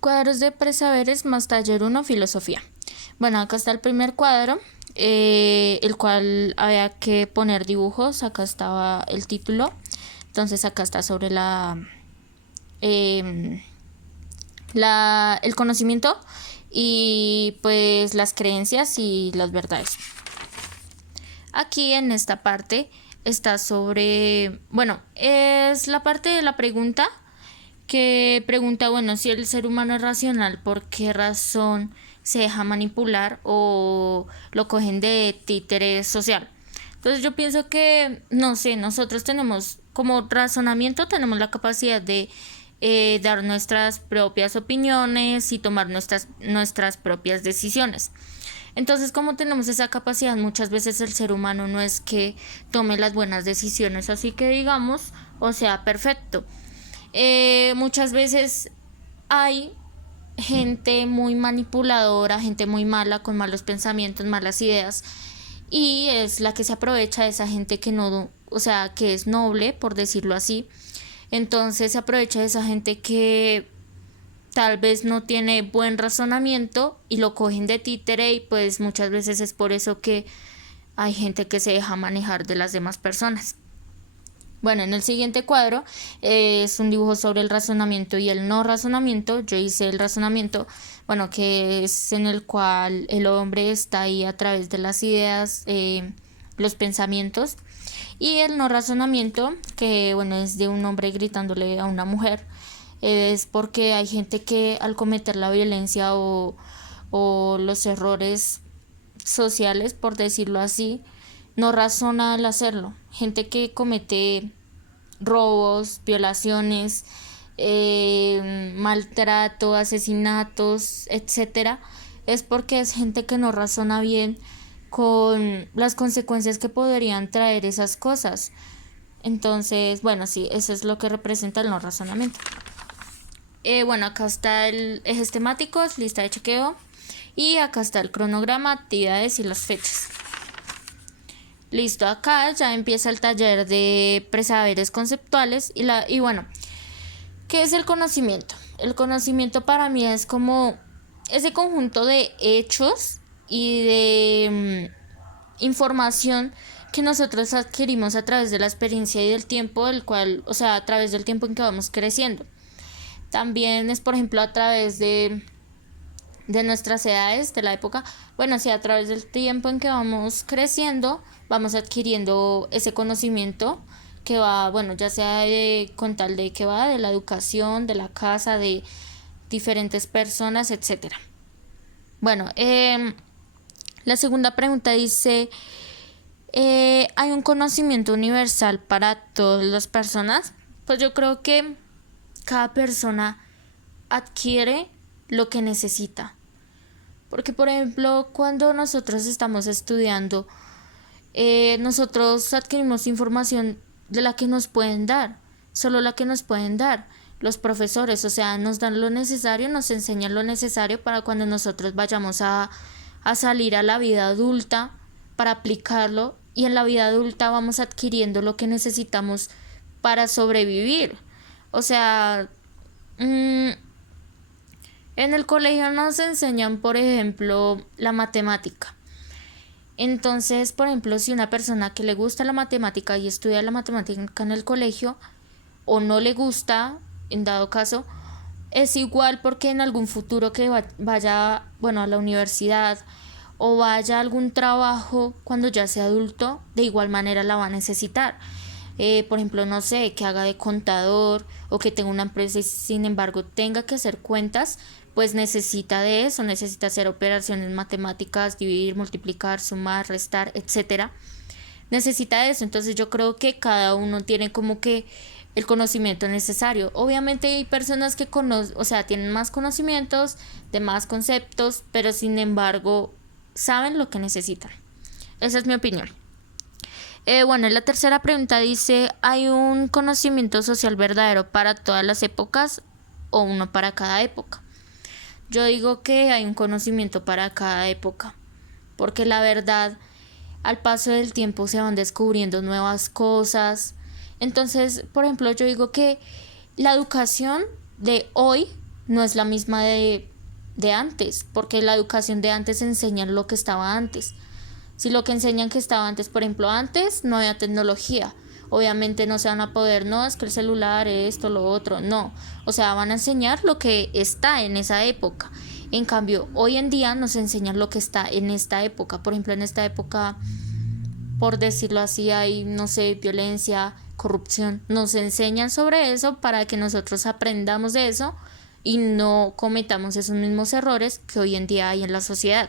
Cuadros de presaberes más taller uno filosofía. Bueno, acá está el primer cuadro, el cual había que poner dibujos. Acá estaba el título. Entonces acá está sobre em, el conocimiento y pues las creencias y las verdades. Aquí en esta parte está sobre, bueno, es la parte de la pregunta que pregunta, bueno, si el ser humano es racional, ¿por qué razón se deja manipular o lo cogen de títere social? Entonces yo pienso que, no sé, nosotros tenemos como razonamiento, tenemos la capacidad de dar nuestras propias opiniones y tomar nuestras propias decisiones. Entonces, como tenemos esa capacidad, muchas veces el ser humano no es que tome las buenas decisiones, así que digamos, o sea, perfecto. Muchas veces hay gente muy manipuladora, gente muy mala, con malos pensamientos, malas ideas, y es la que se aprovecha de esa gente que no, o sea, que es noble, por decirlo así. Entonces se aprovecha de esa gente que tal vez no tiene buen razonamiento y lo cogen de títere, y pues muchas veces es por eso que hay gente que se deja manejar de las demás personas. Bueno, en el siguiente cuadro es un dibujo sobre el razonamiento y el no razonamiento. Yo hice el razonamiento, bueno, que es en el cual el hombre está ahí a través de las ideas, los pensamientos. Y el no razonamiento, que bueno, es de un hombre gritándole a una mujer, es porque hay gente que al cometer la violencia o los errores sociales, por decirlo así, no razona al hacerlo. Gente que comete robos, violaciones, maltrato, asesinatos, etcétera, es porque es gente que no razona bien con las consecuencias que podrían traer esas cosas. Entonces, bueno, sí, eso es lo que representa el no razonamiento. Bueno, acá está el ejes temáticos, lista de chequeo. Y acá está el cronograma, actividades y las fechas. Listo, acá ya empieza el taller de presaberes conceptuales y bueno, ¿qué es el conocimiento? El conocimiento para mí es como ese conjunto de hechos y de información que nosotros adquirimos a través de la experiencia y del tiempo, el cual, o sea, a través del tiempo en que vamos creciendo. También es, por ejemplo, a través de nuestras edades, de la época, bueno, sí, a través del tiempo en que vamos creciendo, vamos adquiriendo ese conocimiento que va, bueno, ya sea con tal de que va de la educación, de la casa, de diferentes personas, etcétera. Bueno, la segunda pregunta dice, ¿hay un conocimiento universal para todas las personas? Pues yo creo que cada persona adquiere lo que necesita. Porque, por ejemplo, cuando nosotros estamos estudiando, nosotros adquirimos información de la que nos pueden dar, solo la que nos pueden dar los profesores, o sea, nos dan lo necesario, nos enseñan lo necesario para cuando nosotros vayamos a salir a la vida adulta para aplicarlo, y en la vida adulta vamos adquiriendo lo que necesitamos para sobrevivir. O sea, en el colegio nos enseñan, por ejemplo, la matemática. Entonces, por ejemplo, si una persona que le gusta la matemática y estudia la matemática en el colegio o no le gusta, en dado caso, es igual porque en algún futuro que vaya, bueno, a la universidad o vaya a algún trabajo cuando ya sea adulto, de igual manera la va a necesitar. Por ejemplo, no sé, que haga de contador o que tenga una empresa y sin embargo tenga que hacer cuentas, pues necesita de eso, necesita hacer operaciones matemáticas, dividir, multiplicar, sumar, restar, etcétera. Necesita de eso, entonces yo creo que cada uno tiene como que el conocimiento necesario. Obviamente hay personas que o sea, tienen más conocimientos de más conceptos, pero sin embargo saben lo que necesitan. Esa es mi opinión. Bueno, la tercera pregunta dice, ¿hay un conocimiento social verdadero para todas las épocas o uno para cada época? Yo digo que hay un conocimiento para cada época, porque la verdad, al paso del tiempo se van descubriendo nuevas cosas. Entonces, por ejemplo, yo digo que la educación de hoy no es la misma de antes, porque la educación de antes enseña lo que estaba antes. Si lo que enseñan que estaba antes, por ejemplo, antes no había tecnología, obviamente no se van a poder, no, es que el celular, esto, lo otro, no. O sea, van a enseñar lo que está en esa época. En cambio, hoy en día nos enseñan lo que está en esta época. Por ejemplo, en esta época, por decirlo así, hay, no sé, violencia, corrupción. Nos enseñan sobre eso para que nosotros aprendamos de eso y no cometamos esos mismos errores que hoy en día hay en la sociedad.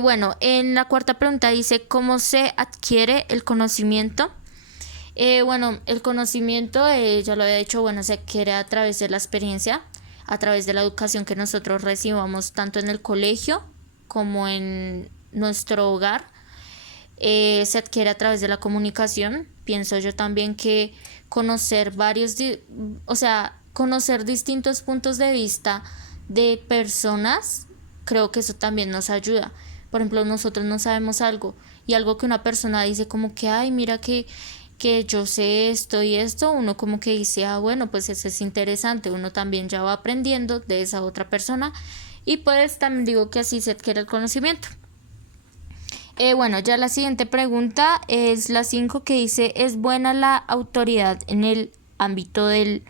Bueno, en la cuarta pregunta dice, ¿cómo se adquiere el conocimiento? Bueno, el conocimiento, ya lo había dicho, bueno, se adquiere a través de la experiencia, a través de la educación que nosotros recibamos tanto en el colegio como en nuestro hogar. Se adquiere a través de la comunicación. Pienso yo también que conocer conocer distintos puntos de vista de personas, creo que eso también nos ayuda. Por ejemplo, nosotros no sabemos algo y algo que una persona dice como que, ay, mira que yo sé esto y esto, uno como que dice, ah, bueno, pues eso es interesante, uno también ya va aprendiendo de esa otra persona y pues también digo que así se adquiere el conocimiento. Bueno, ya la siguiente pregunta es la 5 que dice, ¿es buena la autoridad en el ámbito del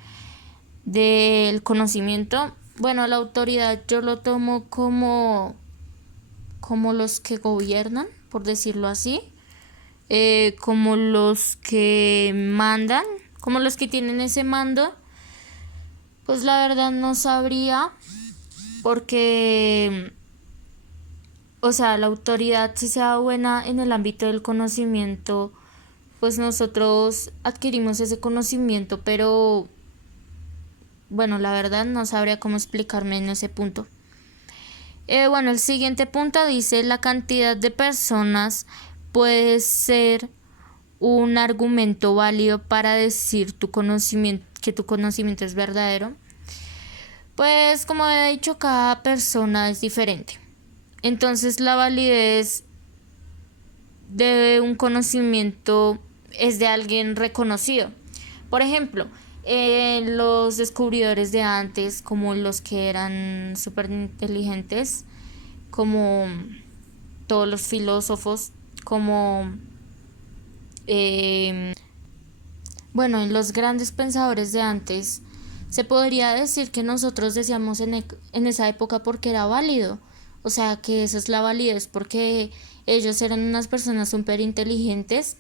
conocimiento? Bueno, la autoridad yo lo tomo como los que gobiernan, por decirlo así, como los que mandan, como los que tienen ese mando. Pues la verdad no sabría, porque, o sea, la autoridad si sea buena en el ámbito del conocimiento, pues nosotros adquirimos ese conocimiento, pero bueno, la verdad no sabría cómo explicarme en ese punto. Bueno, el siguiente punto dice, la cantidad de personas puede ser un argumento válido para decir que tu conocimiento es verdadero. Pues como he dicho, cada persona es diferente. Entonces la validez de un conocimiento es de alguien reconocido. Por ejemplo, los descubridores de antes, como los que eran súper inteligentes, como todos los filósofos, como bueno, en los grandes pensadores de antes, se podría decir que nosotros decíamos en esa época porque era válido. O sea, que esa es la validez, porque ellos eran unas personas súper inteligentes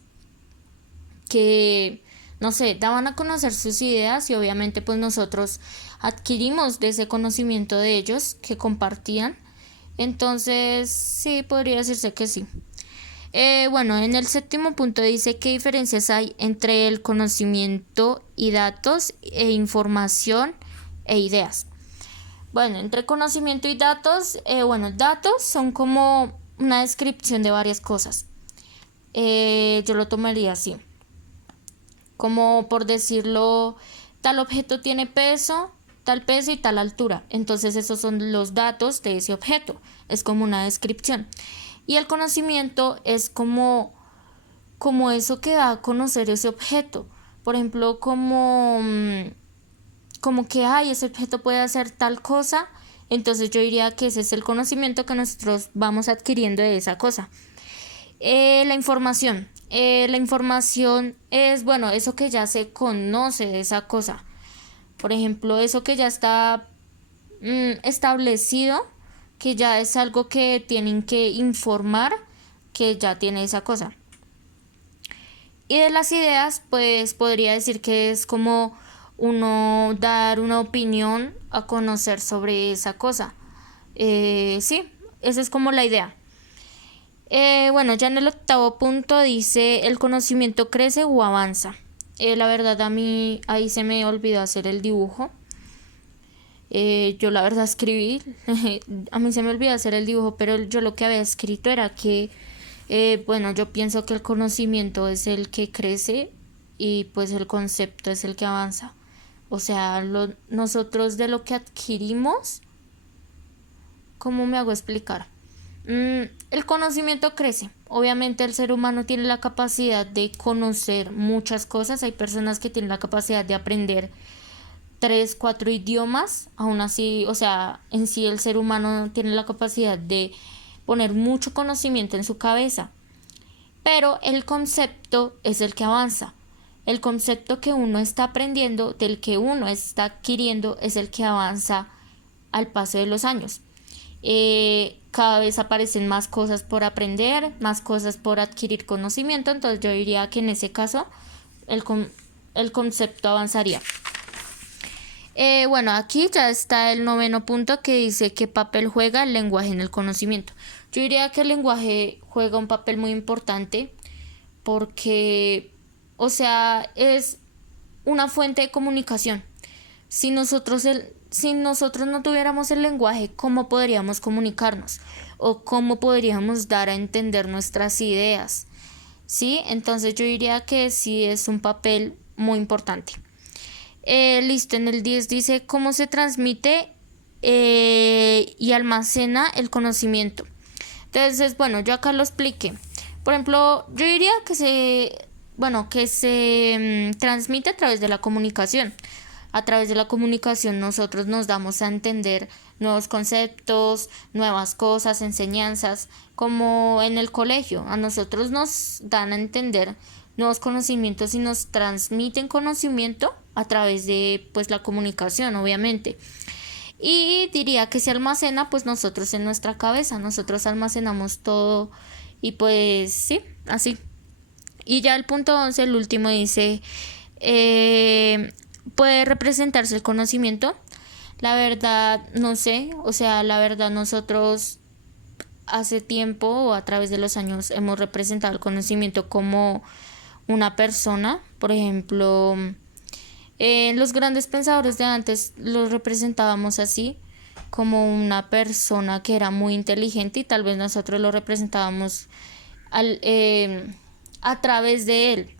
que, no sé, daban a conocer sus ideas y obviamente pues nosotros adquirimos de ese conocimiento de ellos que compartían. Entonces, sí, podría decirse que sí. Bueno, en el séptimo punto dice qué diferencias hay entre el conocimiento y datos e información e ideas. Bueno, entre conocimiento y datos, datos son como una descripción de varias cosas. Yo lo tomaría así, como por decirlo, tal objeto tiene tal peso y tal altura. Entonces esos son los datos de ese objeto. Es como una descripción. Y el conocimiento es como eso que da a conocer ese objeto. Por ejemplo, como que ese objeto puede hacer tal cosa. Entonces yo diría que ese es el conocimiento que nosotros vamos adquiriendo de esa cosa. La información. La información es, bueno, eso que ya se conoce de esa cosa. Por ejemplo, eso que ya está establecido, que ya es algo que tienen que informar, que ya tiene esa cosa. Y de las ideas, pues podría decir que es como uno dar una opinión a conocer sobre esa cosa. Sí, esa es como la idea. Bueno, ya en el octavo punto dice, ¿el conocimiento crece o avanza? La verdad a mí ahí se me olvidó hacer el dibujo. Yo la verdad escribí, a mí se me olvidó hacer el dibujo, pero yo lo que había escrito era que, yo pienso que el conocimiento es el que crece y pues el concepto es el que avanza. O sea, nosotros de lo que adquirimos, ¿cómo me hago explicar? El conocimiento crece. Obviamente el ser humano tiene la capacidad de conocer muchas cosas. Hay personas que tienen la capacidad de aprender 3, 4 idiomas, aún así, o sea, en sí el ser humano tiene la capacidad de poner mucho conocimiento en su cabeza, pero el concepto es el que avanza. El concepto que uno está aprendiendo, del que uno está adquiriendo, es el que avanza al paso de los años. Cada vez aparecen más cosas por aprender, más cosas por adquirir conocimiento, entonces yo diría que en ese caso el concepto avanzaría. Bueno, aquí ya está el 9º punto que dice qué papel juega el lenguaje en el conocimiento. Yo diría que el lenguaje juega un papel muy importante porque, o sea, es una fuente de comunicación. Si nosotros no tuviéramos el lenguaje, ¿cómo podríamos comunicarnos? ¿O cómo podríamos dar a entender nuestras ideas? ¿Sí? Entonces yo diría que sí es un papel muy importante. Listo, en el 10 dice cómo se transmite y almacena el conocimiento. Entonces, bueno, yo acá lo expliqué. Por ejemplo, yo diría que se transmite a través de la comunicación. A través de la comunicación nosotros nos damos a entender nuevos conceptos, nuevas cosas, enseñanzas, como en el colegio. A nosotros nos dan a entender nuevos conocimientos y nos transmiten conocimiento a través de pues la comunicación, obviamente. Y diría que se almacena pues nosotros en nuestra cabeza, nosotros almacenamos todo y pues sí, así. Y ya el punto 11, el último, dice, ¿puede representarse el conocimiento? La verdad, no sé, o sea, la verdad nosotros hace tiempo o a través de los años hemos representado el conocimiento como una persona. Por ejemplo, los grandes pensadores de antes los representábamos así, como una persona que era muy inteligente y tal vez nosotros lo representábamos a través de él.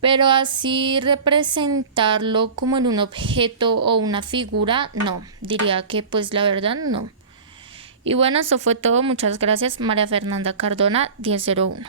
Pero así representarlo como en un objeto o una figura, no, diría que pues la verdad no. Y bueno, eso fue todo. Muchas gracias. María Fernanda Cardona, 1001.